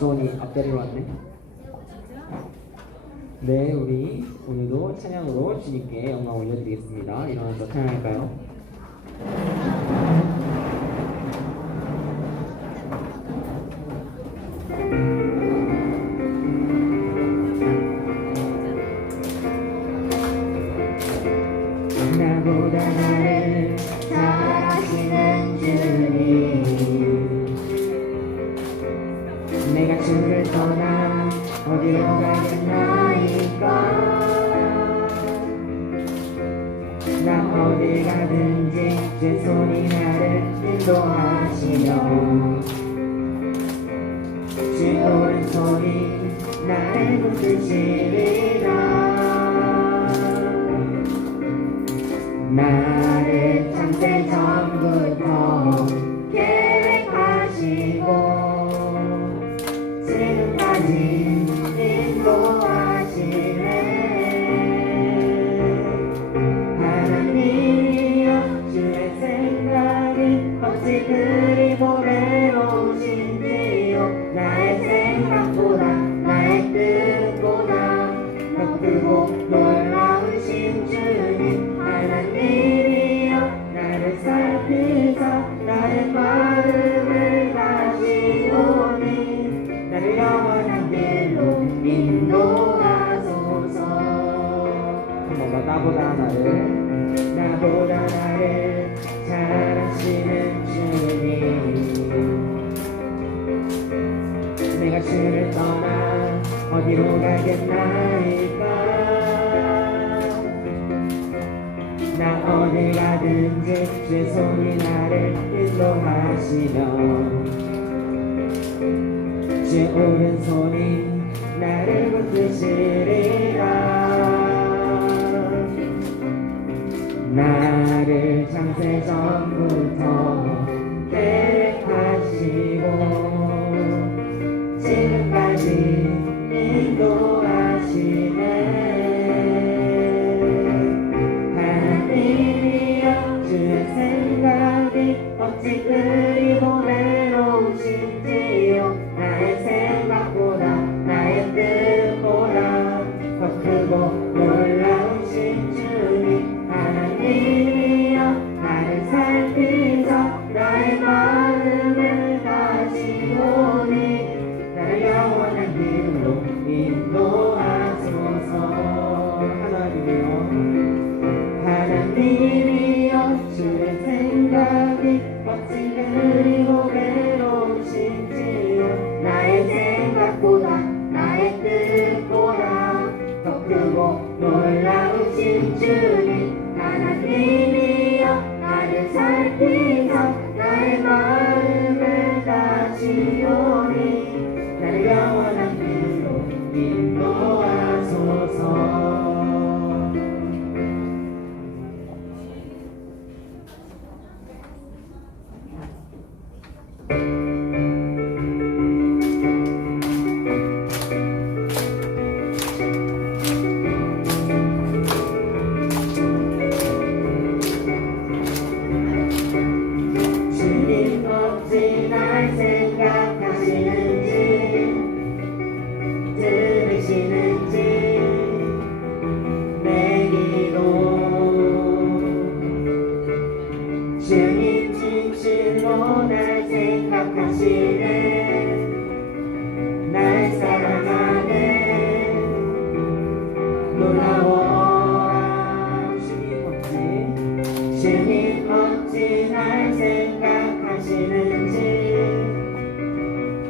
조언이 앞자리로 왔네. 네, 우리 오늘도 찬양으로 주님께 영광 올려드리겠습니다. 일어나서 찬양할까요? 나보다 나를 잘 아시는 주님, 내가 주를 떠나 어디로 가겠나이까. 나 어디 가든지 제 손이 나를 인도하시며 주 오른손이 나를 붙드시리라. 나를 창세 전부터 계획하시고 지금까지 인도하시네. 하나님이여, 주의 생각이 어찌 그리 보배로우신지요. 나의 생각보다 나의 뜻보다 더 크고 놀라우신 주님. 하나님이여, 나를 살피사 나의 마음을 다시오니 나를 영원한 길로 인도하소서. 한번 더. 나보다 나를 잘 아시는 주님, 내가 주를 떠나 어디로 가겠나이까. 나 어딜 가든지 주 손이 나를 인도하시며 주 오른손이 나를 붙드시리라. 나를 창세 전부터 계획하시고 지금까지 인도하시네. 하나님이여, 주의 생각이 어찌 그리 보배로우신지요. 나의 생각보다 나의 뜻보다 더 크고 놀라우신 주님. 하나님이여, 나를 살피사 나의 마음을 다시오니 나를 영원한 길로 인도하소서. 하나님이여, 주의 생각이 어찌 그리 보배로우신지요. 나의 생각보다 나의 뜻보다 더 크고 놀라우신 주님. 하나님이여, 나를 살피사 나의 마음을 다시오니 나를 영원한 길로 인도하소서. 주님 어찌 날 생각하시는지 들으시는지 내 기도. 주님 진실로 날 생각하시네. 날 사랑하네. 놀라워라. 주님 어찌 날 생각하시는지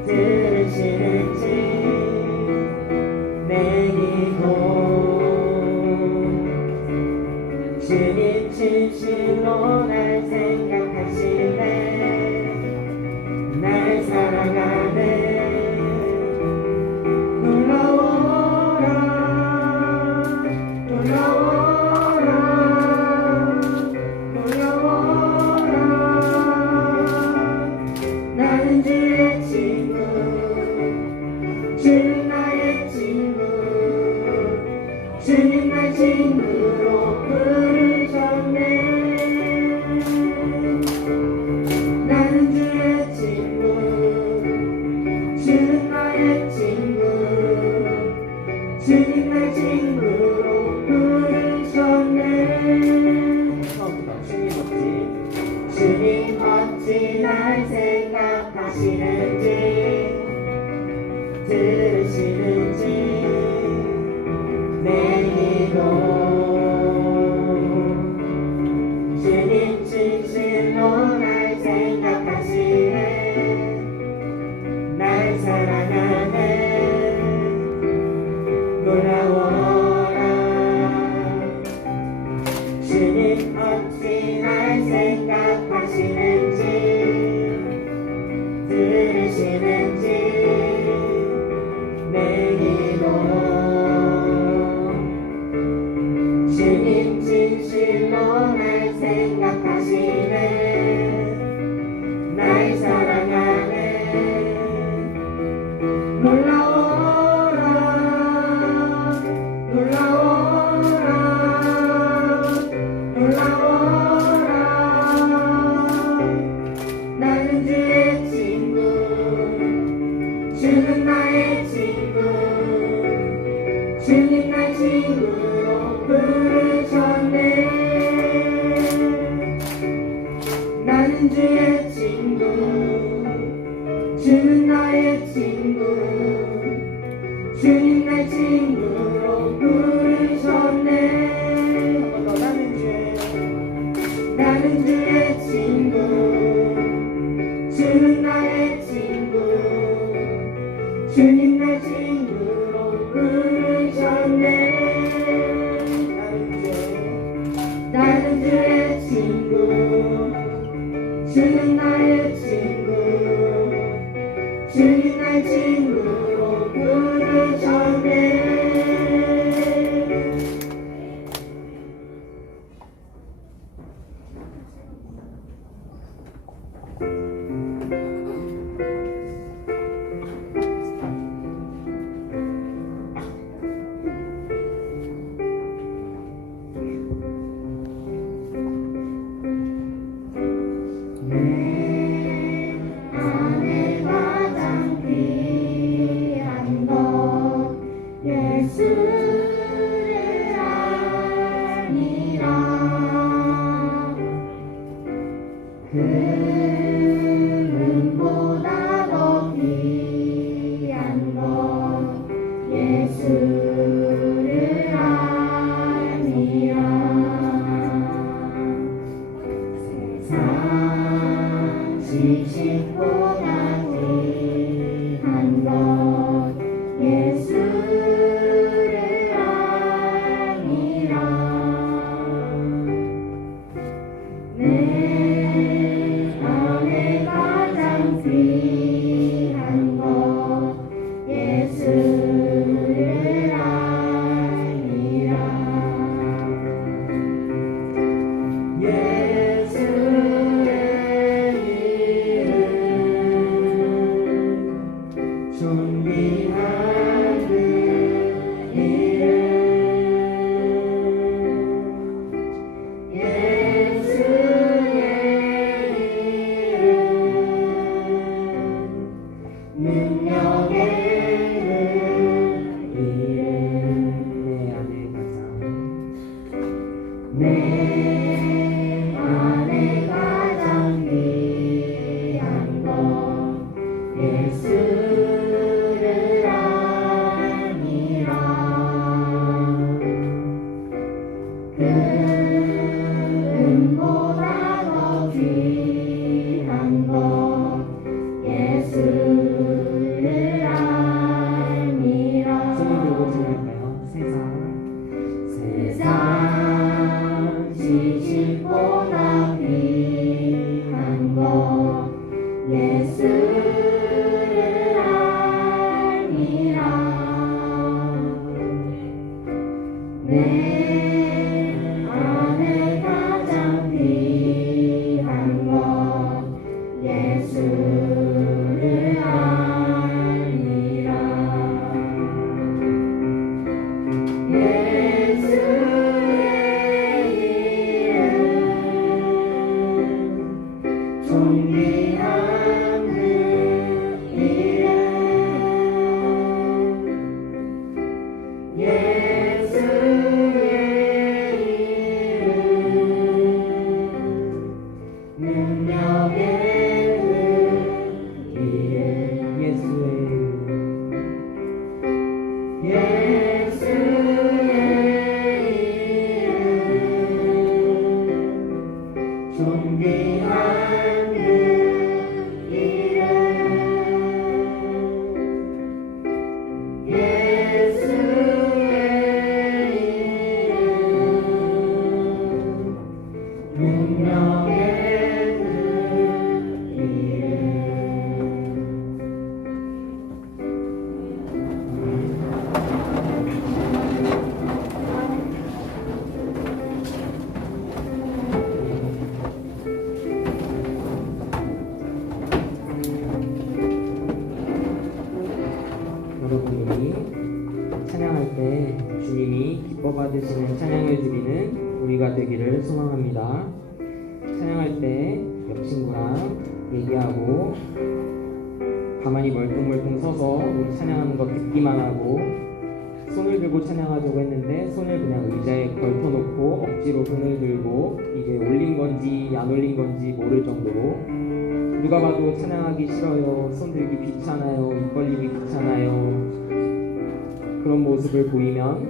들으시는지 내 기도. 주님 진실로 날 생각하시네. 날 사랑하네. 놀라워라. 놀라워라. 놀라워라. 나는 주의 친구, 주님 나의 친구. 주님 날 친구로 부르셨네. 나는 주의 친구, 주는 나의 하시는지 들으시는지 내 기도 주님 진실로 날 생각하시네 날 사랑하네 놀라워라 주님 어찌 날 생각하시는지 들으시는지 내 기도 주님 진실로 날 생각하시네 날 사랑하네 놀라워라 놀라워라 놀라워라 나는 주의 친구 주는 나의 친구 주님 날 친구로 부르셨네 나는 주의 친구 주는 나의 친구 주님 날 친구로 부르셨네 나는 주의 친구 주는 나의 친구 주님 날 친구로 부르셨네 나는 주의 친구 주는 나의 친구 주님 날 친구로 부르셨네 안에 가장 귀한 것 예수를 아니라 그 은보다 더 귀한 것 예수를 아니라 세상 지식보다 귀한 것 예수를 아니라 내 안에 가장 귀한 것 예수를 아니라 예수의 이름 존귀한 그 이름 예수의 이름 능력의 이름 내 안에 가장 귀한 것 예수를 아니라 그 은보다 더 귀한 것 예수를 아니라 손을 들고 질문할까요? 세상 지식보다 귀한 것 예수를 아니라 내 안에 가장 귀한 것 예수를 아니라 예수의 이름 존귀한 그 여러분이 찬양할 때 주님이 기뻐 받으시는 찬양을 드리는 우리가 되기를 소망합니다. 찬양할 때 옆 친구랑 얘기하고 가만히 멀뚱멀뚱 서서 우리 찬양하는 거 듣기만 하고 손을 들고 찬양하자고 했는데 손을 그냥 의자에 걸터놓고 억지로 손을 들고 이게 올린 건지 안 올린 건지 모를 정도로 누가 봐도 찬양하기 싫어요, 손 들기 귀찮아요, 입 벌리기 귀찮아요 그런 모습을 보이면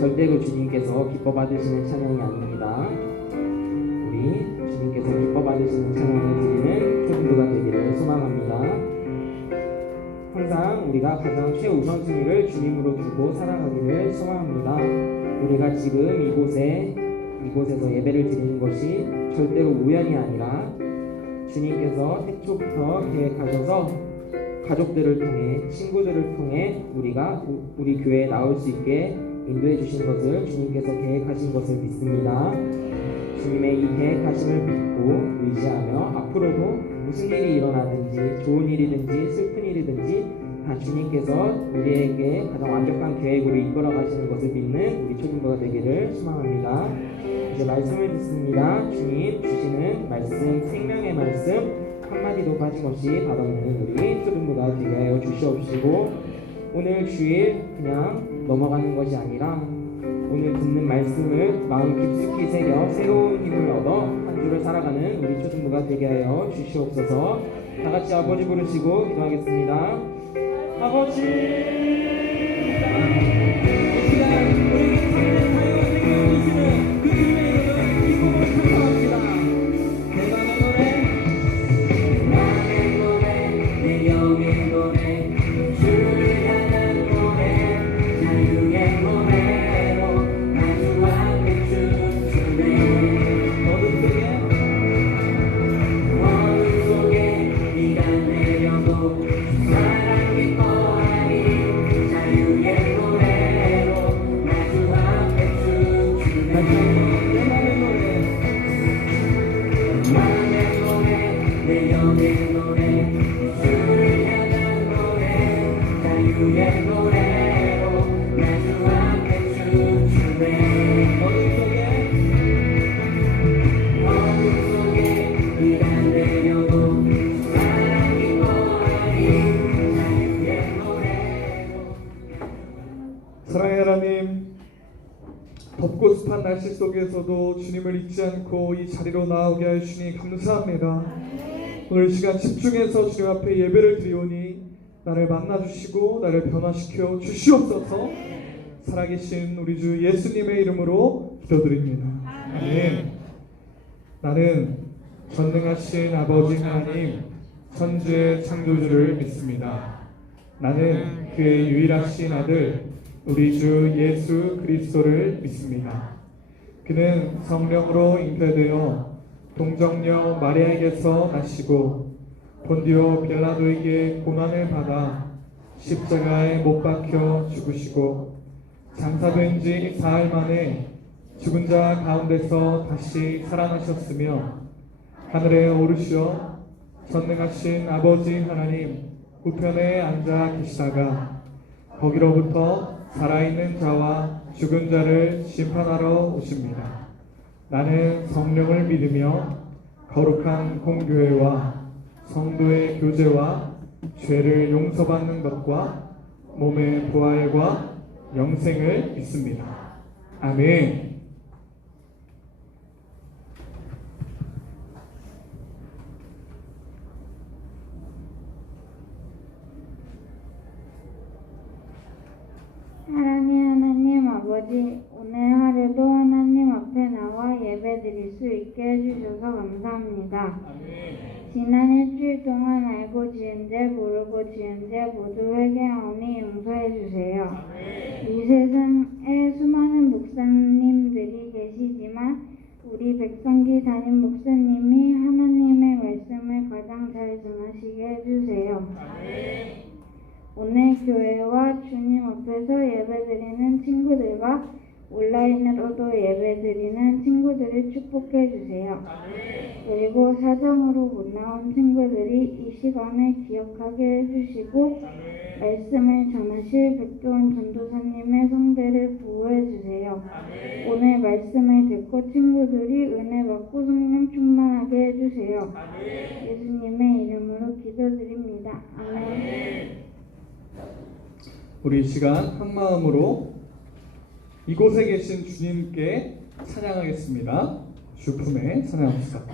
절대로 주님께서 기뻐 받으시는 찬양이 아닙니다. 우리 주님께서 기뻐 받으시는 찬양을 드리는 초등부가 되기를 소망합니다. 항상 우리가 가장 최우선순위를 주님으로 두고 살아가기를 소망합니다. 우리가 지금 이곳에서 예배를 드리는 것이 절대로 우연이 아니라 주님께서 태초부터 계획하셔서 가족들을 통해 친구들을 통해 우리 교회에 나올 수 있게 인도해 주신 것을 주님께서 계획하신 것을 믿습니다. 주님의 이 계획하심을 믿고 의지하며 앞으로도 무슨 일이 일어나든지 좋은 일이든지 슬픈 일이든지 다 주님께서 우리에게 가장 완벽한 계획으로 이끌어 가시는 것을 믿는 우리 초등부가 되기를 소망합니다. 이제 말씀을 듣습니다. 주님 주시는 말씀, 생명의 말씀 한마디도 빠짐없이 받아먹는 우리 초등부가 되게 하여 주시옵시고 오늘 주일 그냥 넘어가는 것이 아니라 오늘 듣는 말씀을 마음 깊숙이 새겨 새로운 힘을 얻어 한 주를 살아가는 우리 초등부가 되게 하여 주시옵소서. 다 같이 아버지 부르시고 기도하겠습니다. 아버지 이 시간 우리에게 삶의 자유와 생명을 주시는 그 주님의 이름을 기쁨으로 감사합니다. 대단한 노래 나의 노래 내 영의 노래 주를 향한 노래 자유의 노래로 아주 앞에 춤추네 어둠 속에 네가 내려도 사랑 기뻐하니 자유의 노래로 아주 앞에 춤추네 맘의 노래 내 영의 노래 주를 향한 노래 자유의 노래로 아주 앞에 춤추네 어둠 속에 네가 내려도 사랑 기뻐하니 자유의 노래로 사랑의 하나님, 덥고 습한 날씨 속에서도 주님을 잊지 않고 이 자리로 나오게 하시니 감사합니다. 오늘 이 시간 집중해서 주님 앞에 예배를 드리오니 나를 만나주시고 나를 변화시켜 주시옵소서. 살아계신 우리 주 예수님의 이름으로 기도드립니다. 아멘. 나는 전능하신 아버지 하나님 천지의 창조주를 믿습니다. 나는 그의 유일하신 아들 우리 주 예수 그리스도를 믿습니다. 그는 성령으로 잉태되어 동정녀 마리아에게서 나시고 본디오 빌라도에게 고난을 받아 십자가에 못 박혀 죽으시고 장사된 지 사흘 만에 죽은 자 가운데서 다시 살아나셨으며 하늘에 오르시어 전능하신 아버지 하나님 우편에 앉아 계시다가 거기로부터 살아있는 자와 죽은 자를 심판하러 오십니다. 나는 성령을 믿으며 거룩한 공교회와 성도의 교제와 죄를 용서받는 것과 몸의 부활과 영생을 믿습니다. 아멘. 사랑의 하나님 아버지, 오늘 하루도 하나님 앞에 나와 예배드릴 수 있게 해주셔서 감사합니다. 지난 일주일 동안 알고 지은 죄, 모르고 지은 죄 모두 회개하오니 용서해 주세요. 이 세상에 수많은 목사님들이 계시지만 우리 백성기 담임 목사님이 하나님의 말씀을 가장 잘 전하시게 해주세요. 오늘 교회와 주님 앞에서 예배드리는 친구들과 온라인으로도 예배드리는 친구들을 축복해 주세요. 그리고 사정으로 못 나온 친구들이 이 시간을 기억하게 해주시고 말씀을 전하실 백도원 전도사님의 성대를 보호해 주세요. 오늘 말씀을 듣고 친구들이 은혜 받고 성령 충만하게 해주세요. 예수님의 이름으로 기도드립니다. 아멘. 우리 이 시간 한 마음으로 이곳에 계신 주님께 찬양하겠습니다. 주품에 찬양합시다.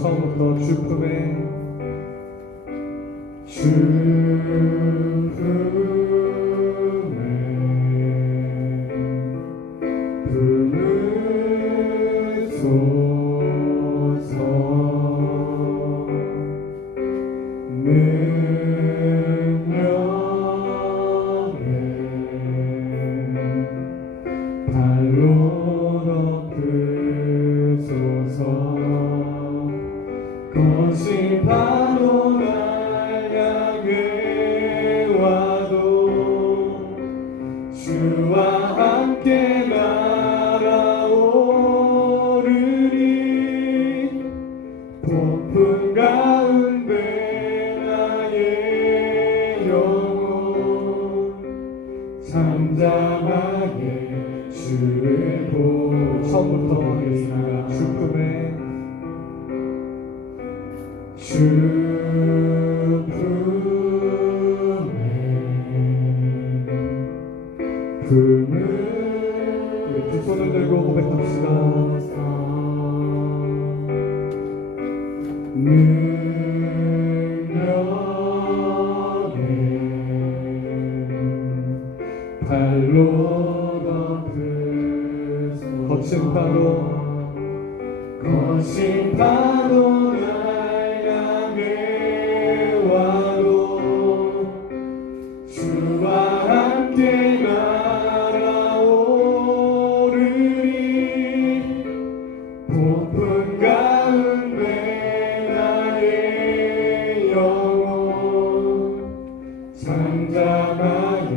처음부터 주품에 거친 파도 날 향해 와도 주와 함께 날아오르리. 폭풍 가운데 나의 영혼 잠잠하게 주를 보고. 처음부터 하겠습니다. 주품에 품을 우리 두 손을 들고 고백합시다. 능력에 발로 덮으소. 거친 파도 날 향해 와도 주와 함께 날아오르리. 폭풍 가운데 나의 영혼 잠잠하게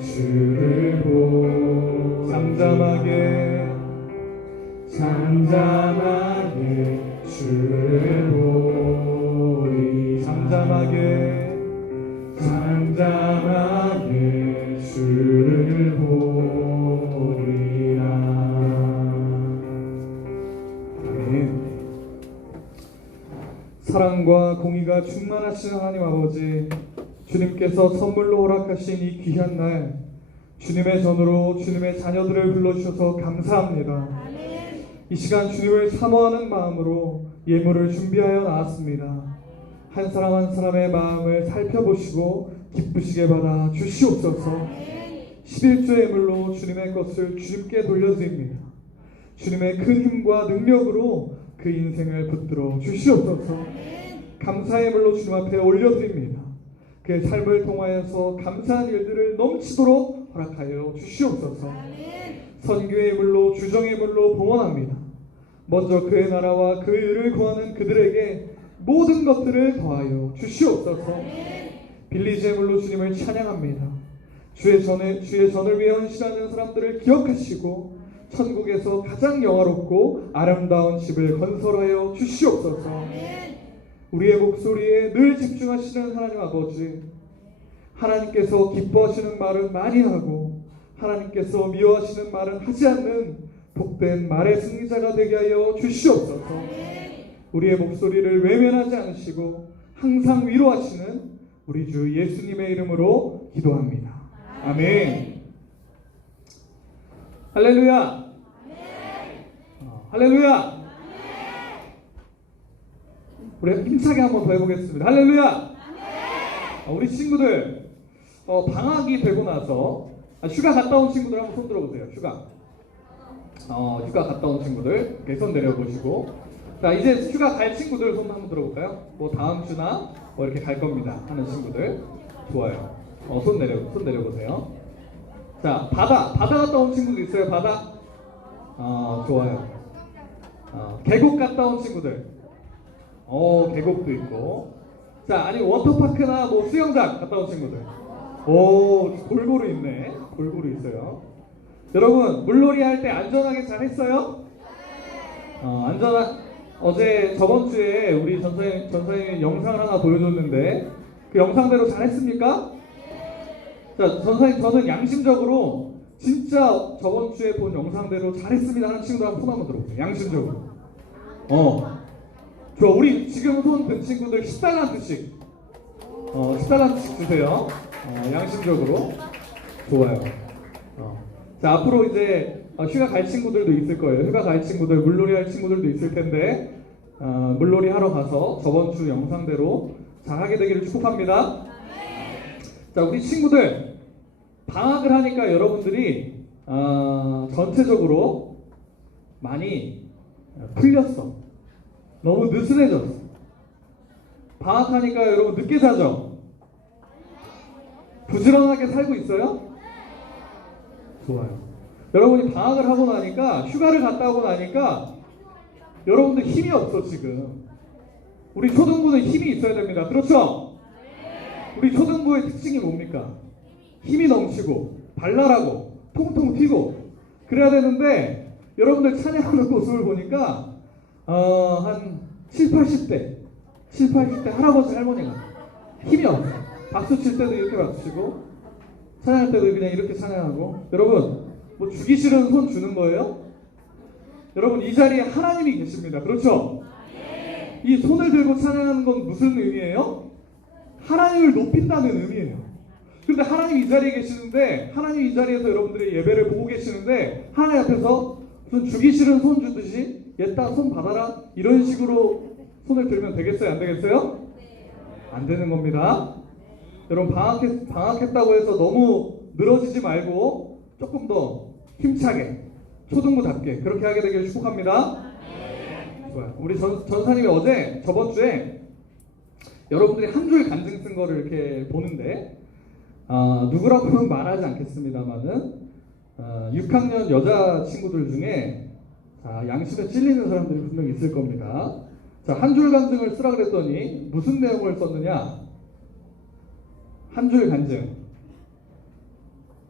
주를 보고. 잠잠하게 주를 보리. 잠잠하게 주를 보리라. 아멘. 사랑과 공의가 충만하신 하나님 아버지, 주님께서 선물로 허락하신 이 귀한 날, 주님의 전으로 주님의 자녀들을 불러주셔서 감사합니다. 이 시간 주님을 사모하는 마음으로 예물을 준비하여 나왔습니다. 한 사람 한 사람의 마음을 살펴보시고 기쁘시게 받아 주시옵소서. 11조 예물로 주님의 것을 주님께 돌려드립니다. 주님의 큰 힘과 능력으로 그 인생을 붙들어 주시옵소서. 감사의 예물로 주님 앞에 올려드립니다. 그의 삶을 통하여서 감사한 일들을 넘치도록 허락하여 주시옵소서. 선교의 예물로 주정의 예물로 봉헌합니다. 먼저 그의 나라와 그의 의를 구하는 그들에게 모든 것들을 더하여 주시옵소서. 빌리지 예물로 주님을 찬양합니다. 주의 전을 위해 헌신하는 사람들을 기억하시고 천국에서 가장 영화롭고 아름다운 집을 건설하여 주시옵소서. 우리의 목소리에 늘 집중하시는 하나님 아버지, 하나님께서 기뻐하시는 말은 많이 하고 하나님께서 미워하시는 말은 하지 않는 복된 말의 승리자가 되게 하여 주시옵소서. 우리의 목소리를 외면하지 않으시고 항상 위로하시는 우리 주 예수님의 이름으로 기도합니다. 아멘. 할렐루야. 할렐루야. 우리 힘차게 한번 더 해보겠습니다. 할렐루야! 우리 친구들 방학이 되고 나서 휴가 갔다 온 친구들 한번 손 들어보세요. 휴가 갔다 온 친구들 이렇게 손 내려보시고, 자 이제 휴가 갈 친구들 손 한번 들어볼까요? 뭐 다음 주나 뭐 이렇게 갈 겁니다 하는 친구들. 좋아요. 손 내려보세요. 자 바다 갔다 온 친구들 있어요? 바다? 좋아요. 계곡 갔다 온 친구들. 계곡도 있고. 자 아니 워터파크나 뭐 수영장 갔다 온 친구들. 골고루 있네. 골고루 있어요. 여러분 물놀이 할 때 안전하게 잘 했어요? 저번 주에 우리 전사님이 영상을 하나 보여줬는데 그 영상대로 잘 했습니까? 자 전사님, 저는 양심적으로 진짜 저번 주에 본 영상대로 잘했습니다 하는 친구들 한번 손 한번 들어보세요. 양심적으로. 좋아. 우리 지금 손 든 친구들 10달란트씩 10달란트씩 주세요. 양심적으로. 좋아요. 자 앞으로 이제 휴가 갈 친구들도 있을 거예요. 휴가 갈 친구들, 물놀이 할 친구들도 있을 텐데 물놀이 하러 가서 저번 주 영상대로 잘하게 되기를 축복합니다. 자 우리 친구들 방학을 하니까 여러분들이 전체적으로 많이 풀렸어. 너무 느슨해졌어. 방학하니까 여러분 늦게 자죠? 부지런하게 살고 있어요? 좋아요. 여러분이 방학을 하고 나니까, 휴가를 갔다 오고 나니까 여러분들 힘이 없어 지금. 우리 초등부는 힘이 있어야 됩니다. 그렇죠? 우리 초등부의 특징이 뭡니까? 힘이 넘치고 발랄하고 통통 튀고 그래야 되는데, 여러분들 찬양하는 모습을 보니까 한 70, 80대 할아버지 할머니가 힘이 없어. 박수 칠 때도 이렇게 박수 치고 찬양할 때도 그냥 이렇게 찬양하고. 여러분 뭐 주기 싫은 손 주는 거예요? 여러분 이 자리에 하나님이 계십니다. 그렇죠? 이 손을 들고 찬양하는 건 무슨 의미예요? 하나님을 높인다는 의미예요. 근데 하나님 이 자리에 계시는데, 하나님 이 자리에서 여러분들의 예배를 보고 계시는데, 하나님 앞에서 무슨 주기 싫은 손 주듯이 얘따 손 받아라 이런 식으로 손을 들면 되겠어요? 안 되겠어요? 안 되는 겁니다. 여러분 방학했다고 해서 너무 늘어지지 말고 조금 더 힘차게 초등부답게 그렇게 하게 되길 축복합니다. 좋아요. 우리 전사님이 저번 주에 여러분들이 한 줄 간증 쓴 거를 이렇게 보는데, 누구라고는 말하지 않겠습니다만은 6학년 여자 친구들 중에 양심에 찔리는 사람들이 분명 있을 겁니다. 자, 한 줄 간증을 쓰라 그랬더니 무슨 내용을 썼느냐? 한 줄 간증.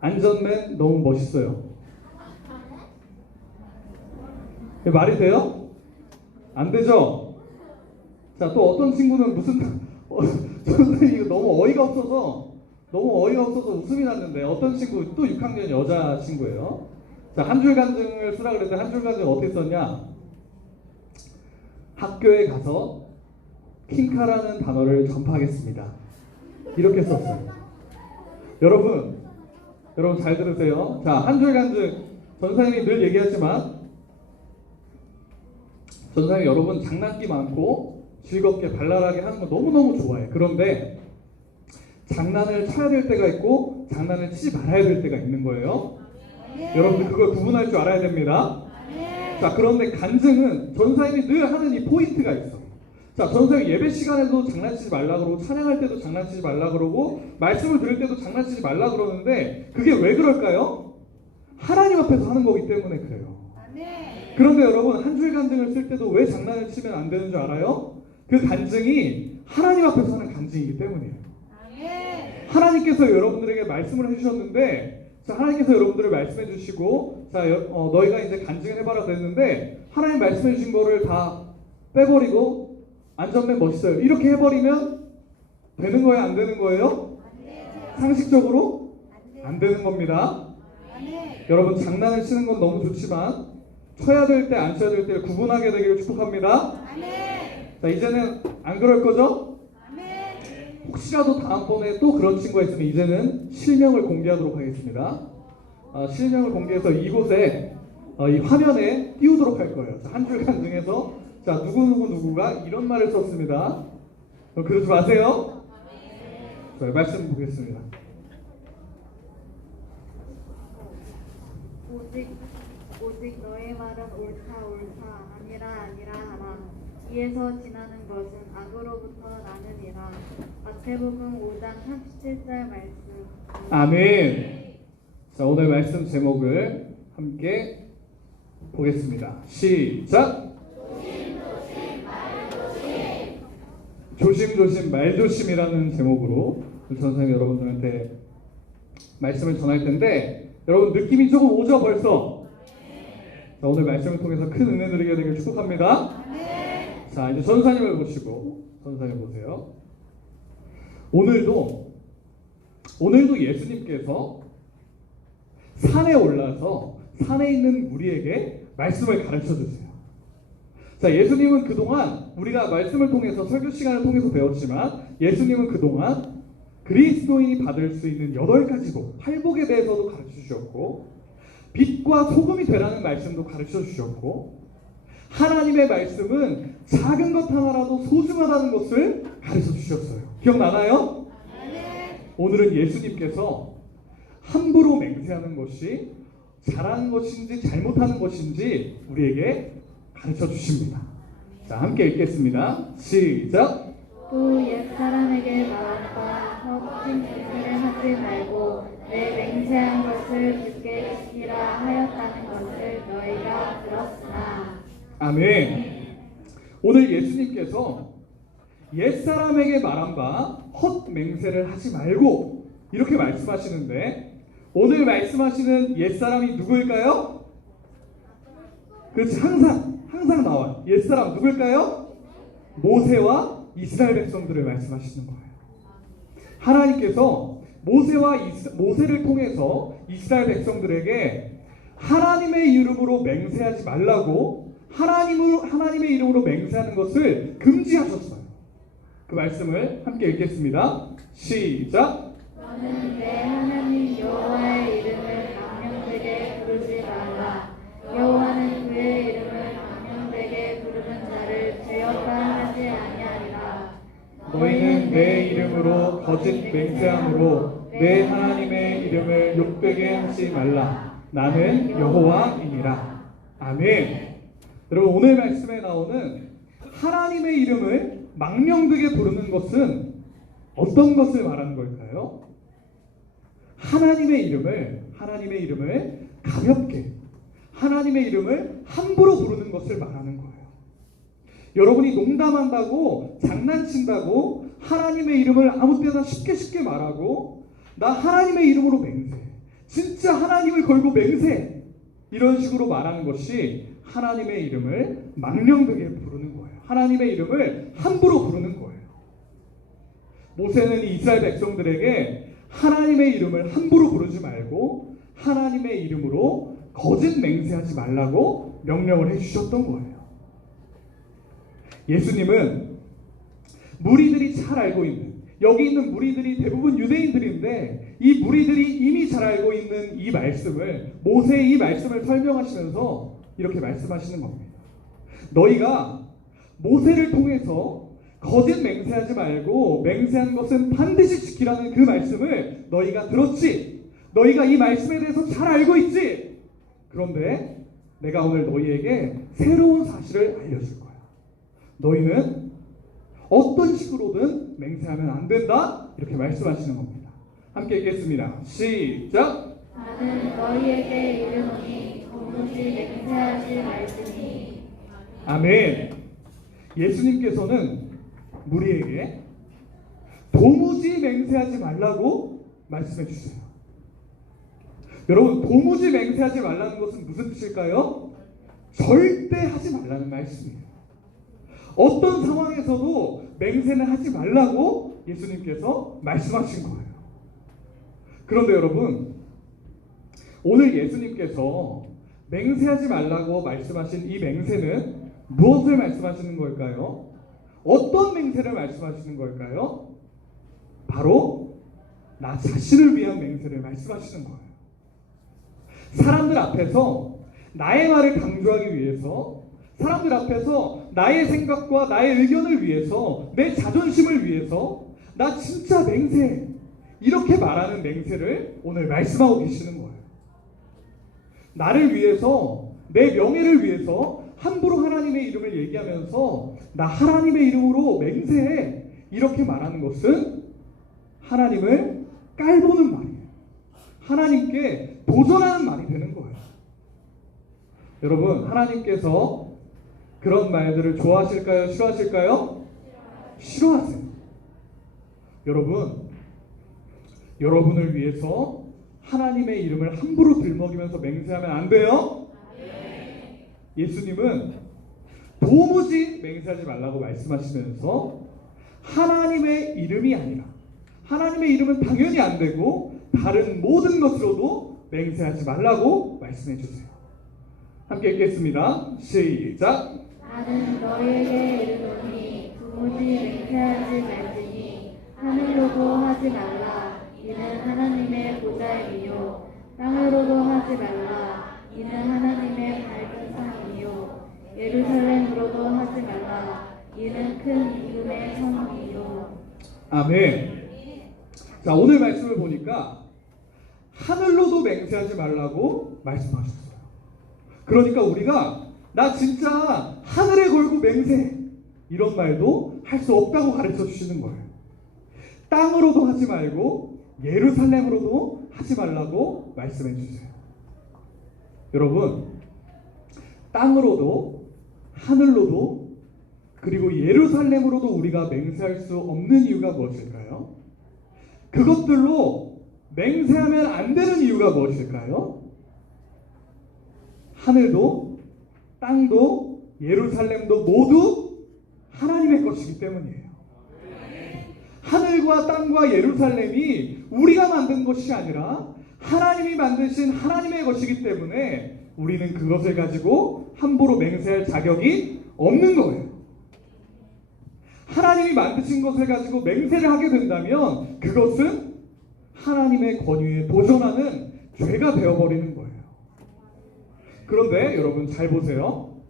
안전맨 너무 멋있어요. 말이 돼요? 안 되죠? 자, 또 어떤 친구는 선생님 이거 너무 어이가 없어서 웃음이 났는데, 어떤 친구 또 6학년 여자 친구예요. 자, 한 줄 간증을 쓰라 그랬는데 한 줄 간증 어떻게 썼냐? 학교에 가서 킹카라는 단어를 전파하겠습니다. 이렇게 썼어요. 여러분 잘 들으세요. 자, 한 줄 간증. 전사님이 늘 얘기하지만 전사님 여러분 장난기 많고 즐겁게 발랄하게 하는 거 너무너무 좋아해. 그런데 장난을 쳐야 될 때가 있고 장난을 치지 말아야 될 때가 있는 거예요. 여러분들 그걸 구분할 줄 알아야 됩니다. 자, 그런데 간증은 전사님이 늘 하는 이 포인트가 있어. 자, 전사님 예배 시간에도 장난치지 말라 그러고, 찬양할 때도 장난치지 말라 그러고, 말씀을 들을 때도 장난치지 말라 그러는데, 그게 왜 그럴까요? 하나님 앞에서 하는 거기 때문에 그래요. 그런데 여러분 한 줄 간증을 쓸 때도 왜 장난을 치면 안 되는 줄 알아요? 그 간증이 하나님 앞에서 하는 간증이기 때문이에요. 하나님께서 여러분들에게 말씀을 해주셨는데, 자, 하나님께서 여러분들을 말씀해 주시고, 자, 너희가 이제 간증을 해봐라 그랬는데, 하나님 말씀해 주신 거를 다 빼버리고 안전맨 멋있어요 이렇게 해버리면 되는 거예요? 안 되는 거예요? 상식적으로 안 되는 겁니다. 여러분 장난을 치는 건 너무 좋지만 쳐야 될 때 안 쳐야 될 때 구분하게 되기를 축복합니다. 자, 이제는 안 그럴 거죠? 혹시라도 다음번에 또 그런 친구가 있으면 이제는 실명을 공개하도록 하겠습니다. 실명을 공개해서 이곳에 이 화면에 띄우도록 할 거예요. 한 줄 간증해서 자, 누구가 이런 말을 썼습니다. 그러지 마세요. 자, 말씀 보겠습니다. 오직 너의 말은 옳다 아니라 하라. 이에서 지나는 것은 악으로부터 나느니라. 마태복음 5장 37절 말씀. 아멘. 자, 오늘 말씀 제목을 함께 보겠습니다. 시작. 조심조심 말조심이라는 제목으로 전사님 여러분들한테 말씀을 전할 텐데, 여러분 느낌이 조금 오죠 벌써? 자, 오늘 말씀을 통해서 큰 은혜 누리게 되길 축복합니다. 자, 이제 전사님을 보시고, 전사님 보세요. 오늘도 예수님께서 산에 올라서 산에 있는 우리에게 말씀을 가르쳐 주세요. 자, 예수님은 그동안 우리가 말씀을 통해서 설교 시간을 통해서 배웠지만, 예수님은 그동안 그리스도인이 받을 수 있는 8가지 복, 팔복에 대해서도 가르쳐 주셨고, 빛과 소금이 되라는 말씀도 가르쳐 주셨고, 하나님의 말씀은 작은 것 하나라도 소중하다는 것을 가르쳐 주셨어요. 기억나나요? 오늘은 예수님께서 함부로 맹세하는 것이 잘하는 것인지 잘못하는 것인지 우리에게 가르쳐 주십니다. 자, 함께 읽겠습니다. 시작. 또 옛사람에게 말한바 헛된 맹세를 하지 말고 내 맹세한 것을 굳게 지키라 하였다는 것을 너희가 들었으나. 아멘. 오늘 예수님께서 옛사람에게 말한 바 헛 맹세를 하지 말고 이렇게 말씀하시는데, 오늘 말씀하시는 옛사람이 누구일까요? 그렇지, 항상 나와요. 옛사람 누구일까요? 모세와 이스라엘 백성들을 말씀하시는 거예요. 하나님께서 모세를 통해서 이스라엘 백성들에게 하나님의 이름으로 맹세하지 말라고, 하나님의 이름으로 맹세하는 것을 금지하셨어요. 그 말씀을 함께 읽겠습니다. 시작. 너는 내 하나님 여호와의 이름을 망령되게 부르지 말라. 여호와는 그의 이름을 망령되게 부르는 자를 죄업다 하지 아니하리라. 너희는 내 이름으로 거짓 맹세함으로 내 하나님의 이름을 욕되게 하지 말라. 나는 여호와이니라. 아멘. 여러분, 오늘 말씀에 나오는 하나님의 이름을 망령되게 부르는 것은 어떤 것을 말하는 걸까요? 하나님의 이름을 가볍게, 하나님의 이름을 함부로 부르는 것을 말하는 거예요. 여러분이 농담한다고, 장난친다고 하나님의 이름을 아무 때나 쉽게 말하고, 나 하나님의 이름으로 맹세, 진짜 하나님을 걸고 맹세, 이런 식으로 말하는 것이 하나님의 이름을 망령되게 부르는 거예요. 하나님의 이름을 함부로 부르는 거예요. 모세는 이스라엘 백성들에게 하나님의 이름을 함부로 부르지 말고 하나님의 이름으로 거짓 맹세하지 말라고 명령을 해주셨던 거예요. 예수님은 무리들이 잘 알고 있는, 여기 있는 무리들이 대부분 유대인들인데, 이 무리들이 이미 잘 알고 있는 이 말씀을, 모세의 이 말씀을 설명하시면서 이렇게 말씀하시는 겁니다. 너희가 모세를 통해서 거짓 맹세하지 말고 맹세한 것은 반드시 지키라는 그 말씀을 너희가 들었지? 너희가 이 말씀에 대해서 잘 알고 있지? 그런데 내가 오늘 너희에게 새로운 사실을 알려줄 거야. 너희는 어떤 식으로든 맹세하면 안 된다, 이렇게 말씀하시는 겁니다. 함께 읽겠습니다. 시작. 나는 너희에게 이르노니 도무지 맹세하지 말지니. 아멘. 예수님께서는 무리에게 도무지 맹세하지 말라고 말씀해 주세요. 여러분, 도무지 맹세하지 말라는 것은 무슨 뜻일까요? 절대 하지 말라는 말씀이에요. 어떤 상황에서도 맹세는 하지 말라고 예수님께서 말씀하신 거예요. 그런데 여러분, 오늘 예수님께서 맹세하지 말라고 말씀하신 이 맹세는 무엇을 말씀하시는 걸까요? 어떤 맹세를 말씀하시는 걸까요? 바로 나 자신을 위한 맹세를 말씀하시는 거예요. 사람들 앞에서 나의 말을 강조하기 위해서, 사람들 앞에서 나의 생각과 나의 의견을 위해서, 내 자존심을 위해서 나 진짜 맹세해, 이렇게 말하는 맹세를 오늘 말씀하고 계시는 거예요. 나를 위해서, 내 명예를 위해서 함부로 하나님의 이름을 얘기하면서 나 하나님의 이름으로 맹세해, 이렇게 말하는 것은 하나님을 깔보는 말이에요. 하나님께 도전하는 말이 되는 거예요. 여러분, 하나님께서 그런 말들을 좋아하실까요? 싫어하실까요? 싫어하세요. 여러분, 여러분을 위해서 하나님의 이름을 함부로 들먹이면서 맹세하면 안 돼요. 예수님은 도무지 맹세하지 말라고 말씀하시면서 하나님의 이름이 아니라, 하나님의 이름은 당연히 안 되고 다른 모든 것으로도 맹세하지 말라고 말씀해 주세요. 함께 읽겠습니다. 시작. 나는 너희에게 이르노니 도무지 맹세하지 말지니 하늘로도 하지 말라. 이는 하나님의 보좌이요 땅으로도 하지 말라. 이는 하나님의 밝은 산이요 예루살렘으로도 하지 말라. 이는 큰 이름의 성이요. 아멘. 자, 오늘 말씀을 보니까 하늘로도 맹세하지 말라고 말씀하셨어요. 그러니까 우리가 나 진짜 하늘에 걸고 맹세, 이런 말도 할 수 없다고 가르쳐 주시는 거예요. 땅으로도 하지 말고 예루살렘으로도 하지 말라고 말씀해 주세요. 여러분, 땅으로도 하늘로도 그리고 예루살렘으로도 우리가 맹세할 수 없는 이유가 무엇일까요? 그것들로 맹세하면 안 되는 이유가 무엇일까요? 하늘도 땅도 예루살렘도 모두 하나님의 것이기 때문이에요. 하늘과 땅과 예루살렘이 우리가 만든 것이 아니라 하나님이 만드신 하나님의 것이기 때문에 우리는 그것을 가지고 함부로 맹세할 자격이 없는 거예요. 하나님이 만드신 것을 가지고 맹세를 하게 된다면 그것은 하나님의 권위에 도전하는 죄가 되어버리는 거예요. 그런데 여러분 잘 보세요.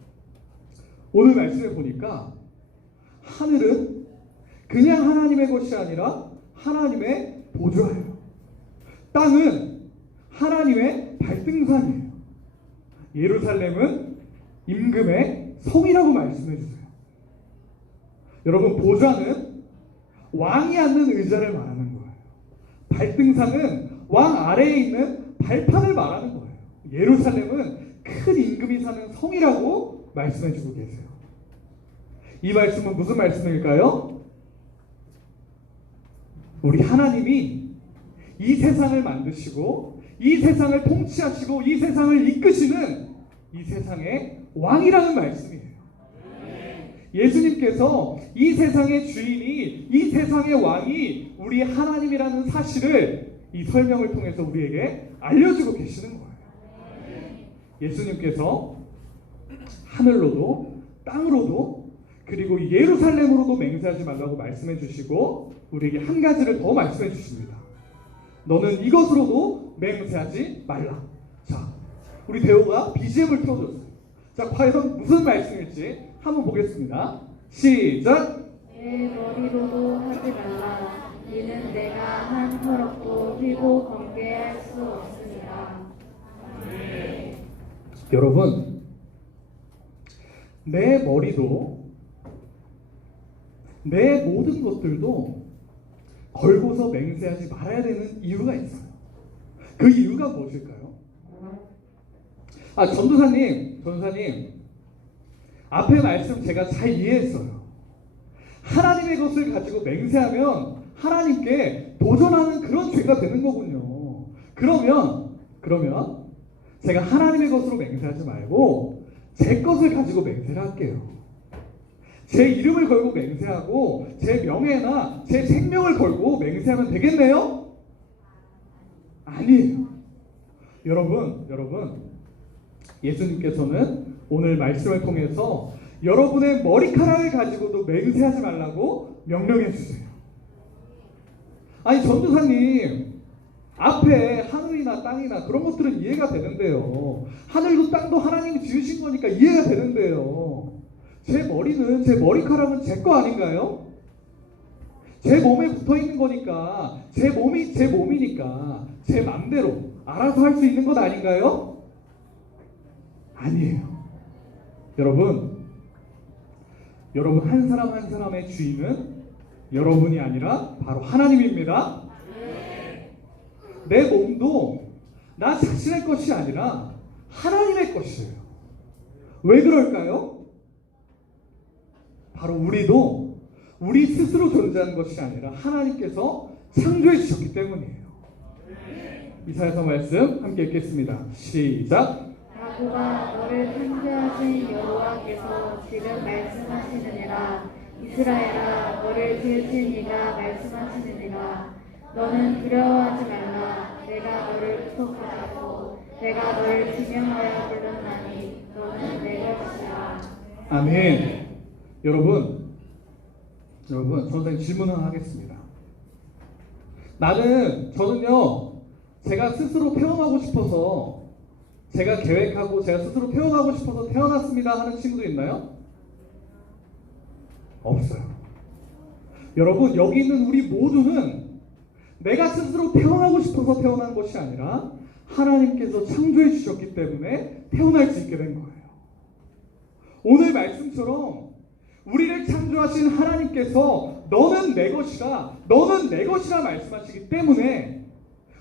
오늘 말씀을 보니까 하늘은 그냥 하나님의 것이 아니라 하나님의 보좌예요. 땅은 하나님의 발등상이에요. 예루살렘은 임금의 성이라고 말씀해 주세요. 여러분, 보좌는 왕이 앉는 의자를 말하는 거예요. 발등상은 왕 아래에 있는 발판을 말하는 거예요. 예루살렘은 큰 임금이 사는 성이라고 말씀해 주고 계세요. 이 말씀은 무슨 말씀일까요? 우리 하나님이 이 세상을 만드시고 이 세상을 통치하시고 이 세상을 이끄시는 이 세상의 왕이라는 말씀이에요. 예수님께서 이 세상의 주인이, 이 세상의 왕이 우리 하나님이라는 사실을 이 설명을 통해서 우리에게 알려주고 계시는 거예요. 예수님께서 하늘로도 땅으로도 그리고 예루살렘으로도 맹세하지 말라고 말씀해 주시고 우리에게 한 가지를 더 말씀해 주십니다. 너는 이것으로도 맹세하지 말라. 자, 우리 대호가 BGM을 틀어줬어요. 자, 과연 무슨 말씀일지 한번 보겠습니다. 시작! 내 머리로도 하지 말라. 이는 내가 한 허락도 휘고 번개할 수 없습니다. 여러분, 내 머리도 내 모든 것들도 걸고서 맹세하지 말아야 되는 이유가 있어요. 그 이유가 무엇일까요? 전도사님, 앞에 말씀 제가 잘 이해했어요. 하나님의 것을 가지고 맹세하면 하나님께 도전하는 그런 죄가 되는 거군요. 그러면 제가 하나님의 것으로 맹세하지 말고 제 것을 가지고 맹세를 할게요. 제 이름을 걸고 맹세하고 제 명예나 제 생명을 걸고 맹세하면 되겠네요? 아니에요. 여러분, 예수님께서는 오늘 말씀을 통해서 여러분의 머리카락을 가지고도 맹세하지 말라고 명령해 주세요. 아니, 전도사님, 앞에 하늘이나 땅이나 그런 것들은 이해가 되는데요. 하늘도 땅도 하나님이 지으신 거니까 이해가 되는데요. 제 머리는, 제 머리카락은 제 거 아닌가요? 제 몸에 붙어 있는 거니까, 제 몸이 제 몸이니까 제 맘대로 알아서 할 수 있는 것 아닌가요? 아니에요. 여러분 한 사람 한 사람의 주인은 여러분이 아니라 바로 하나님입니다. 내 몸도 나 자신의 것이 아니라 하나님의 것이에요. 왜 그럴까요? 바로 우리도 우리 스스로 존재하는 것이 아니라 하나님께서 창조해 주셨기 때문이에요. 이사야서 말씀 함께 읽겠습니다. 시작. 야곱아 너를 창조하신 여호와께서 지금 말씀하시느니라. 이스라엘아 너를 지으신 이가 말씀하시느니라. 너는 두려워하지 말라. 내가 너를 구속하였고 내가 너를 지명하여 불렀나니 너는 내 것이라. 아멘. 여러분 선생님 질문 하나 하겠습니다. 저는요 제가 스스로 태어나고 싶어서, 제가 계획하고 제가 스스로 태어나고 싶어서 태어났습니다 하는 친구도 있나요? 없어요. 여러분 여기 있는 우리 모두는 내가 스스로 태어나고 싶어서 태어난 것이 아니라 하나님께서 창조해 주셨기 때문에 태어날 수 있게 된 거예요. 오늘 말씀처럼 우리를 창조하신 하나님께서 너는 내 것이라 말씀하시기 때문에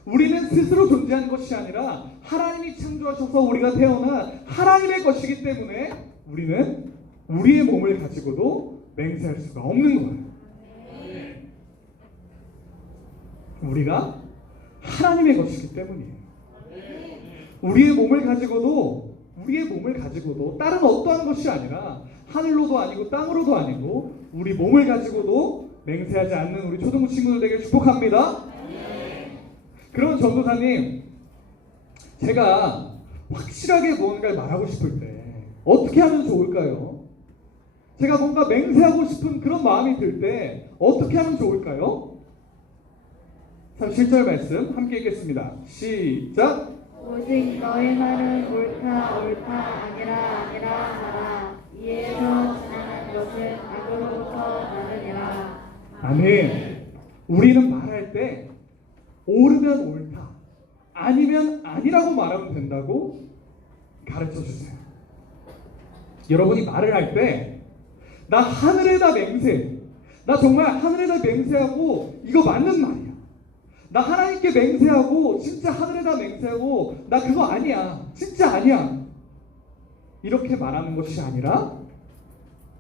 우리는 스스로 존재하는 것이 아니라 하나님이 창조하셔서 우리가 태어난 하나님의 것이기 때문에 우리는 우리의 몸을 가지고도 맹세할 수가 없는 거예요. 우리가 하나님의 것이기 때문이에요. 우리의 몸을 가지고도 다른 어떠한 것이 아니라 하늘로도 아니고 땅으로도 아니고 우리 몸을 가지고도 맹세하지 않는 우리 초등부 친구들 되길 축복합니다. 그러면 전도사님, 제가 확실하게 무언가를 말하고 싶을 때 어떻게 하면 좋을까요? 제가 뭔가 맹세하고 싶은 그런 마음이 들 때 어떻게 하면 좋을까요? 37절 말씀 함께 읽겠습니다. 시작. 오직 너의 말은 옳다 아니라 하라. 이에서 지나는 것은 악으로부터 나느니라. 아멘. 우리는 말할 때 옳으면 옳다, 아니면 아니라고 말하면 된다고 가르쳐 주세요. 여러분이 말을 할 때 나 하늘에다 맹세, 나 정말 하늘에다 맹세하고 이거 맞는 말이야, 나 하나님께 맹세하고 진짜 하늘에다 맹세하고 나 그거 아니야, 진짜 아니야, 이렇게 말하는 것이 아니라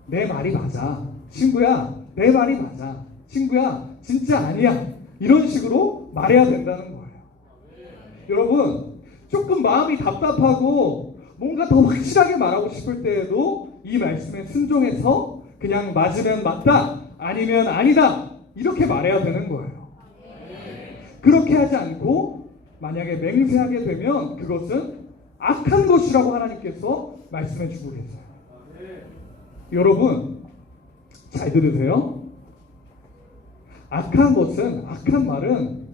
내 말이 맞아 친구야, 내 말이 맞아 친구야, 진짜 아니야, 이런 식으로 말해야 된다는 거예요. 여러분 조금 마음이 답답하고 뭔가 더 확실하게 말하고 싶을 때에도 이 말씀에 순종해서 그냥 맞으면 맞다, 아니면 아니다, 이렇게 말해야 되는 거예요. 그렇게 하지 않고 만약에 맹세하게 되면 그것은 악한 것이라고 하나님께서 말씀해 주고 계세요. 여러분 잘 들으세요. 악한 말은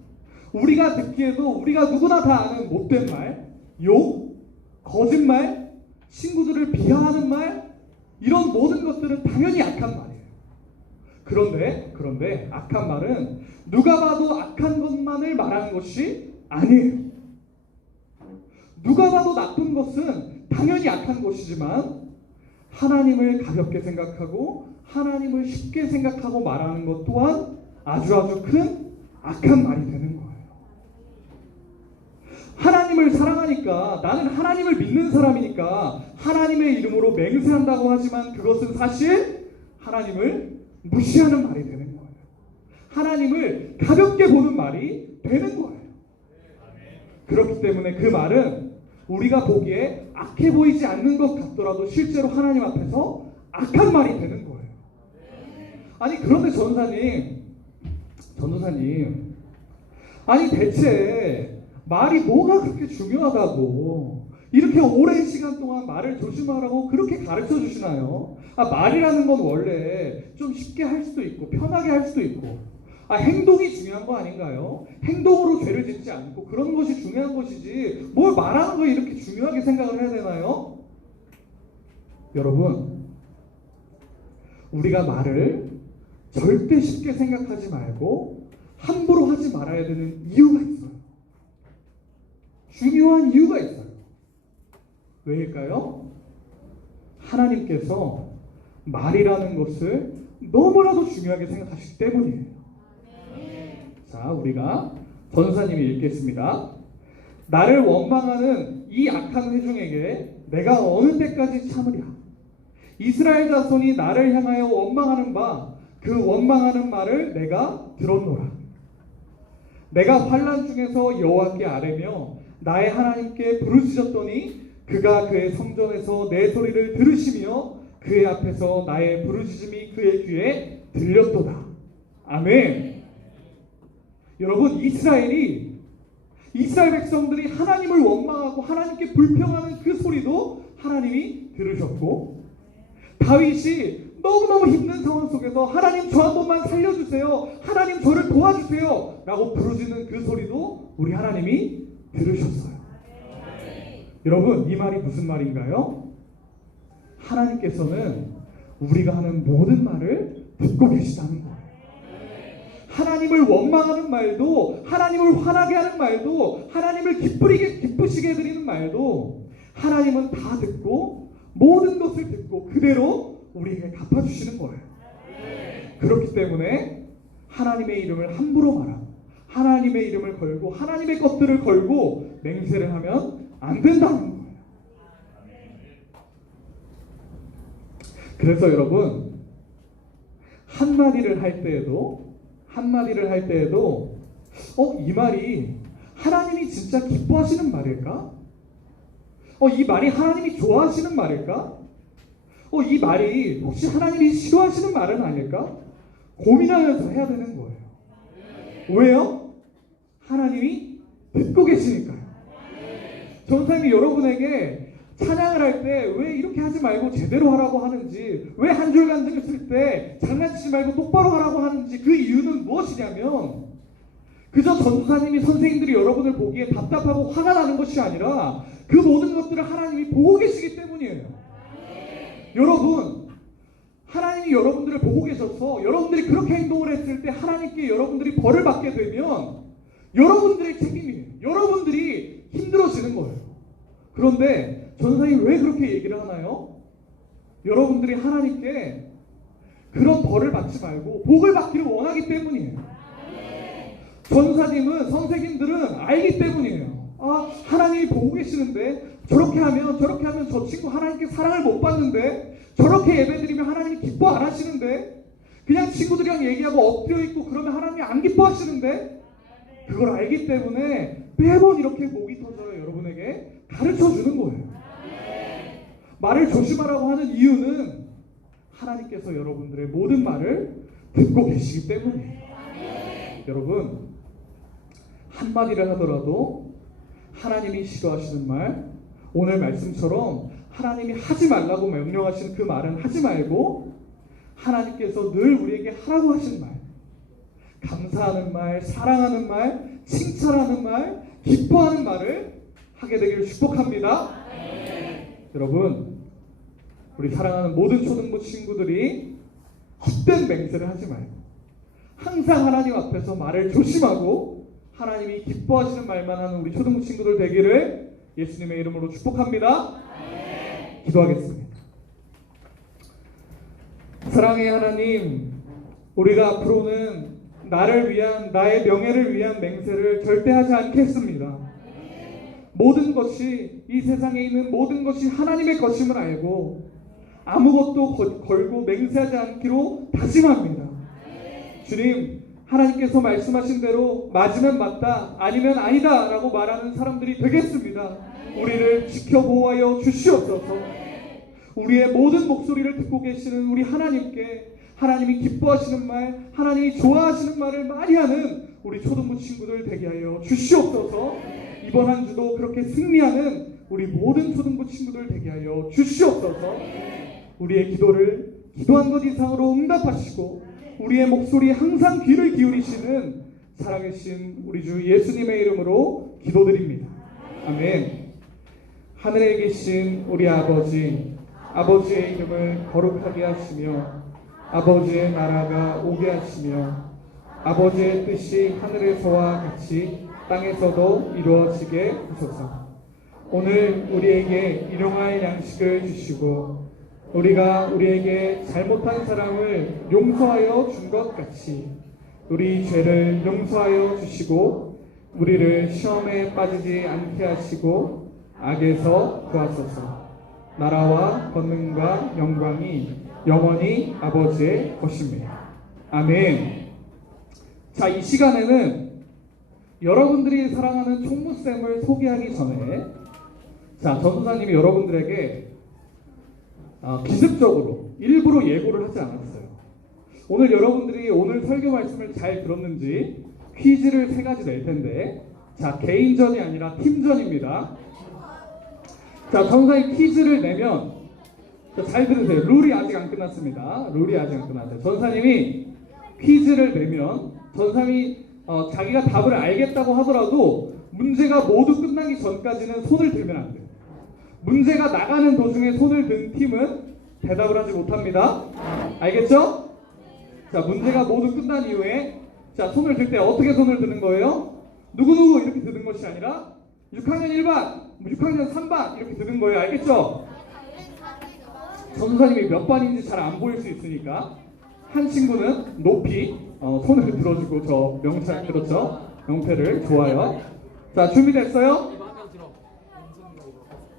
우리가 듣기에도 우리가 누구나 다 아는 못된 말, 욕, 거짓말, 친구들을 비하하는 말, 이런 모든 것들은 당연히 악한 말이에요. 그런데 악한 말은 누가 봐도 악한 것만을 말하는 것이 아니에요. 누가 봐도 나쁜 것은 당연히 악한 것이지만 하나님을 가볍게 생각하고 하나님을 쉽게 생각하고 말하는 것 또한 아주 큰 악한 말이 되는 거예요. 하나님을 사랑하니까, 나는 하나님을 믿는 사람이니까 하나님의 이름으로 맹세한다고 하지만 그것은 사실 하나님을 무시하는 말이 되는 거예요. 하나님을 가볍게 보는 말이 되는 거예요. 그렇기 때문에 그 말은 우리가 보기에 악해 보이지 않는 것 같더라도 실제로 하나님 앞에서 악한 말이 되는 거예요. 아니 그런데 전도사님, 아니 대체 말이 뭐가 그렇게 중요하다고 이렇게 오랜 시간 동안 말을 조심하라고 그렇게 가르쳐 주시나요? 말이라는 건 원래 좀 쉽게 할 수도 있고 편하게 할 수도 있고 행동이 중요한 거 아닌가요? 행동으로 죄를 짓지 않고 그런 것이 중요한 것이지 뭘 말하는 거 이렇게 중요하게 생각을 해야 되나요? 여러분, 우리가 말을 절대 쉽게 생각하지 말고 함부로 하지 말아야 되는 이유가 있어요. 중요한 이유가 있어요. 왜일까요? 하나님께서 말이라는 것을 너무나도 중요하게 생각하시기 때문이에요. 자, 우리가 전사님이 읽겠습니다. 나를 원망하는 이 악한 회중에게 내가 어느 때까지 참으랴. 이스라엘 자손이 나를 향하여 원망하는 바 그 원망하는 말을 내가 들었노라. 내가 환난 중에서 여호와께 아뢰며 나의 하나님께 부르짖었더니 그가 그의 성전에서 내 소리를 들으시며 그의 앞에서 나의 부르짖음이 그의 귀에 들렸도다. 아멘. 여러분, 이스라엘 백성들이 하나님을 원망하고 하나님께 불평하는 그 소리도 하나님이 들으셨고, 다윗이 너무너무 힘든 상황 속에서 하나님 저 한 번만 살려주세요, 하나님 저를 도와주세요 라고 부르짖는 그 소리도 우리 하나님이 들으셨어요. 여러분, 이 말이 무슨 말인가요? 하나님께서는 우리가 하는 모든 말을 듣고 계시다는 거예요. 하나님을 원망하는 말도, 하나님을 화나게 하는 말도, 하나님을 기쁘시게 해드리는 말도 하나님은 다 듣고 모든 것을 듣고 그대로 우리에게 갚아주시는 거예요. 그렇기 때문에 하나님의 이름을 함부로 말하고 하나님의 이름을 걸고 하나님의 것들을 걸고 맹세를 하면 안 된다는 거예요. 그래서 여러분, 한마디를 할 때에도 이 말이 하나님이 진짜 기뻐하시는 말일까? 이 말이 하나님이 좋아하시는 말일까? 이 말이 혹시 하나님이 싫어하시는 말은 아닐까? 고민하면서 해야 되는 거예요. 왜요? 하나님이 듣고 계시니까요. 전사님이 여러분에게 찬양을 할 때 왜 이렇게 하지 말고 제대로 하라고 하는지, 왜 한 줄 간증을 쓸 때 장난치지 말고 똑바로 하라고 하는지, 그 이유는 무엇이냐면 그저 전도사님이, 선생님들이 여러분을 보기에 답답하고 화가 나는 것이 아니라 그 모든 것들을 하나님이 보고 계시기 때문이에요. 여러분, 하나님이 여러분들을 보고 계셔서 여러분들이 그렇게 행동을 했을 때 하나님께 여러분들이 벌을 받게 되면 여러분들의 책임이에요. 여러분들이 힘들어지는 거예요. 그런데 전사님이 왜 그렇게 얘기를 하나요? 여러분들이 하나님께 그런 벌을 받지 말고 복을 받기를 원하기 때문이에요. 전사님은, 선생님들은 알기 때문이에요. 하나님이 보고 계시는데 저렇게 하면 저 친구 하나님께 사랑을 못 받는데, 저렇게 예배드리면 하나님이 기뻐 안 하시는데, 그냥 친구들이랑 얘기하고 엎드려 있고 그러면 하나님이 안 기뻐하시는데, 그걸 알기 때문에 매번 이렇게 목이 터져요. 여러분에게 가르쳐 주는 거예요. 말을 조심하라고 하는 이유는 하나님께서 여러분들의 모든 말을 듣고 계시기 때문이에요. 여러분, 한마디를 하더라도 하나님이 싫어하시는 말, 오늘 말씀처럼 하나님이 하지 말라고 명령하시는 그 말은 하지 말고 하나님께서 늘 우리에게 하라고 하신 말, 감사하는 말, 사랑하는 말, 칭찬하는 말, 기뻐하는 말을 하게 되기를 축복합니다. 여러분, 우리 사랑하는 모든 초등부 친구들이 헛된 맹세를 하지 말고 항상 하나님 앞에서 말을 조심하고 하나님이 기뻐하시는 말만 하는 우리 초등부 친구들 되기를 예수님의 이름으로 축복합니다. 기도하겠습니다. 사랑의 하나님, 우리가 앞으로는 나를 위한, 나의 명예를 위한 맹세를 절대 하지 않겠습니다. 모든 것이, 이 세상에 있는 모든 것이 하나님의 것임을 알고 아무것도 걸고 맹세하지 않기로 다짐합니다. 주님, 하나님께서 말씀하신 대로 맞으면 맞다, 아니면 아니다 라고 말하는 사람들이 되겠습니다. 우리를 지켜보호하여 주시옵소서. 우리의 모든 목소리를 듣고 계시는 우리 하나님께 하나님이 기뻐하시는 말, 하나님이 좋아하시는 말을 많이 하는 우리 초등부 친구들 되게 하여 주시옵소서. 이번 한 주도 그렇게 승리하는 우리 모든 초등부 친구들 되게 하여 주시옵소서. 우리의 기도를 기도한 것 이상으로 응답하시고 우리의 목소리에 항상 귀를 기울이시는 살아계신 우리 주 예수님의 이름으로 기도드립니다. 아멘. 하늘에 계신 우리 아버지, 아버지의 이름을 거룩하게 하시며 아버지의 나라가 오게 하시며 아버지의 뜻이 하늘에서와 같이 땅에서도 이루어지게 하소서. 오늘 우리에게 일용할 양식을 주시고 우리가 우리에게 잘못한 사람을 용서하여 준 것 같이 우리 죄를 용서하여 주시고 우리를 시험에 빠지지 않게 하시고 악에서 구하소서. 나라와 권능과 영광이 영원히 아버지의 것입니다. 아멘. 자, 이 시간에는 여러분들이 사랑하는 총무쌤을 소개하기 전에 자, 전도사님이 여러분들에게 기습적으로 일부러 예고를 하지 않았어요. 오늘 여러분들이 오늘 설교 말씀을 잘 들었는지 퀴즈를 3가지 낼 텐데 자, 개인전이 아니라 팀전입니다. 자, 전도사님 퀴즈를 내면 자, 잘 들으세요. 룰이 아직 안 끝났습니다. 룰이 아직 안 끝났어요. 전사님이 퀴즈를 내면 전사님이 자기가 답을 알겠다고 하더라도 문제가 모두 끝나기 전까지는 손을 들면 안 돼요. 문제가 나가는 도중에 손을 든 팀은 대답을 하지 못합니다. 알겠죠? 자, 문제가 모두 끝난 이후에 자, 손을 들 때 어떻게 손을 드는 거예요? 누구누구 이렇게 드는 것이 아니라 6학년 1반, 6학년 3반 이렇게 드는 거예요. 알겠죠? 전도사님이 몇 반인지 잘 안 보일 수 있으니까 한 친구는 높이 손을 들어주고 저 명찰 그렇죠? 명패를 좋아요. 자, 준비됐어요?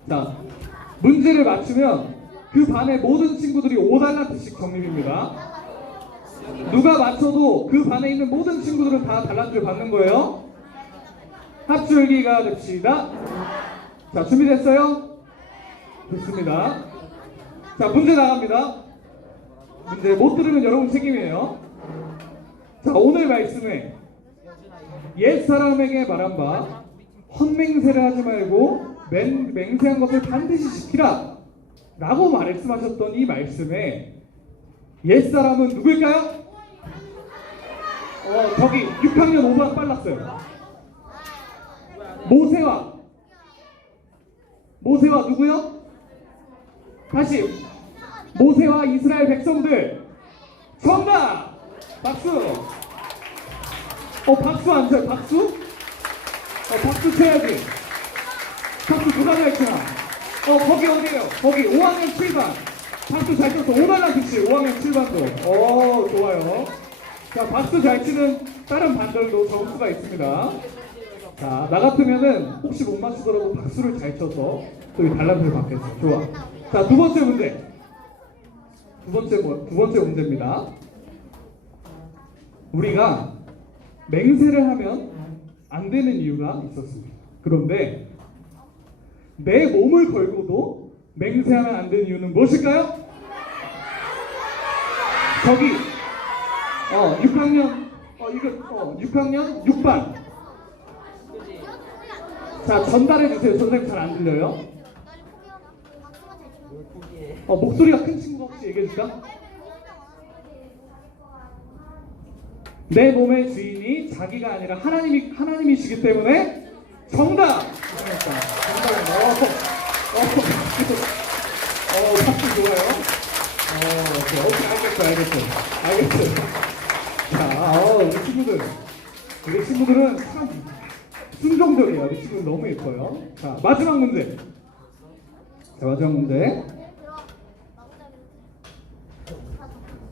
자, 문제를 맞추면 그 반의 모든 친구들이 5달란트씩 적립입니다. 누가 맞춰도 그 반에 있는 모든 친구들은 다 달란트를 받는 거예요. 합줄기가 됩시다. 자, 준비됐어요? 좋습니다. 자, 문제 나갑니다. 문제 못 들으면 여러분 책임이에요. 자, 오늘 말씀에 옛사람에게 말한 바 헛맹세를 하지 말고 맹세한 것을 반드시 지키라 라고 말씀하셨던 이 말씀에 옛사람은 누구일까요? 저기 6학년 5반 빨랐어요. 모세와 누구요? 다시 모세와 이스라엘 백성들. 정답! 박수! 박수 안 쳐요? 박수? 박수 쳐야지. 박수 누가 잘 치나? 거기 어디에요? 거기 5학년 7반. 박수 잘 쳤어. 5달란트씩 5학년 7반도. 좋아요. 자, 박수 잘 치는 다른 반들도 점수가 있습니다. 자, 나 같으면은 혹시 못 맞추더라도 박수를 잘 쳐서 또 이 달란트를 받겠어요. 좋아. 자, 두 번째 문제. 두 번째 문제입니다. 우리가 맹세를 하면 안 되는 이유가 있었습니다. 그런데 내 몸을 걸고도 맹세하면 안 되는 이유는 무엇일까요? 저기 6학년 6반. 자, 전달해 주세요. 선생님 잘 안 들려요. 목소리가 큰 친구가 혹시 얘기해 줄까? 내 몸의 주인이 자기가 아니라 하나님이시기 때문에 정답! 정답입니다. 박수 좋아요. 알겠어요. 자, 우리 친구들은 참 순종적이에요. 우리 친구들 너무 예뻐요. 자, 마지막 문제.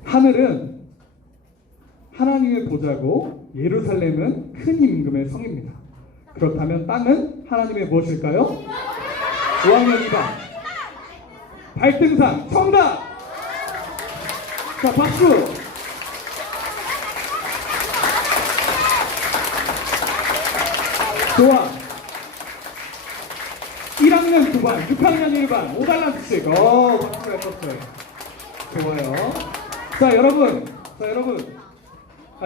하늘은 하나님의 보좌고 예루살렘은 큰 임금의 성입니다. 그렇다면 땅은 하나님의 무엇일까요? 5학년 2반 발등상 정답! 자, 박수! 좋아. 1학년 9반, 6학년 1반 5달란트씩. 박수 잘 쳤어요. 좋아요. 자, 여러분.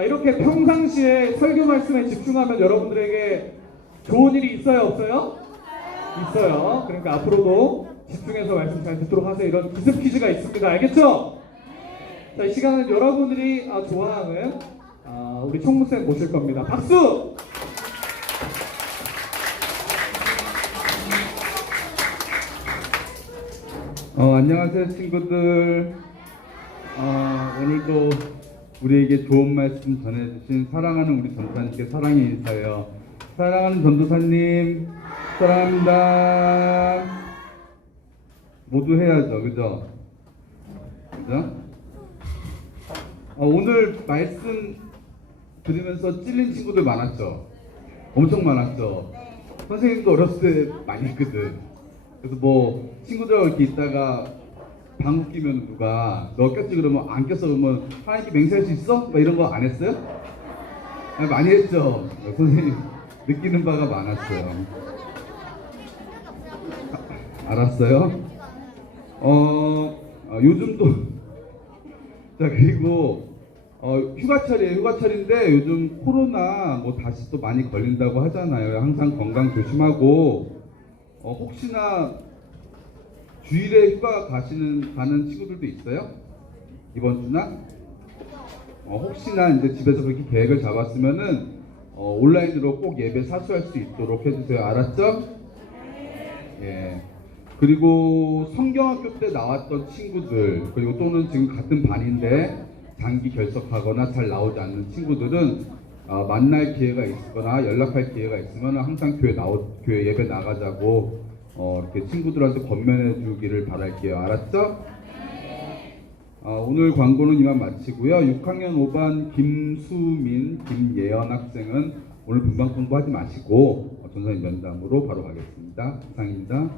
이렇게 평상시에 설교 말씀에 집중하면 여러분들에게 좋은 일이 있어요, 없어요? 있어요. 그러니까 앞으로도 집중해서 말씀 잘 듣도록 하세요. 이런 기습 퀴즈가 있습니다. 알겠죠? 자, 이 시간은 여러분들이 좋아하는 우리 총무쌤 모실 겁니다. 박수! 안녕하세요 친구들. 오늘도 우리에게 좋은 말씀 전해주신 사랑하는 우리 전도사님께 사랑의 인사예요. 사랑하는 전도사님 사랑합니다. 모두 해야죠, 그죠? 오늘 말씀 들으면서 찔린 친구들 많았죠? 엄청 많았죠? 선생님도 어렸을 때 많이 했거든. 그래서 뭐 친구들하고 이렇게 있다가 방귀 끼면 누가 너 꼈지 그러면 안 꼈어 그러면 하나님께 맹세할 수 있어? 막 이런 거 안 했어요? 많이 했죠? 선생님 느끼는 바가 많았어요. 알았어요? 요즘도 자 그리고 휴가철이에요. 휴가철인데 요즘 코로나 뭐 다시 또 많이 걸린다고 하잖아요. 항상 건강 조심하고 혹시나 주일에 휴가 가는 친구들도 있어요? 이번 주나? 혹시나 이제 집에서 그렇게 계획을 잡았으면은 온라인으로 꼭 예배 사수할 수 있도록 해주세요. 알았죠? 예. 그리고 성경학교 때 나왔던 친구들 그리고 또는 지금 같은 반인데 장기 결석하거나 잘 나오지 않는 친구들은 만날 기회가 있거나 연락할 기회가 있으면 항상 교회 예배 나가자고 이렇게 친구들한테 권면해 주기를 바랄게요. 알았죠? 오늘 광고는 이만 마치고요. 6학년 5반 김수민, 김예연 학생은 오늘 분방 공부하지 마시고 전사님 면담으로 바로 가겠습니다. 이상입니다.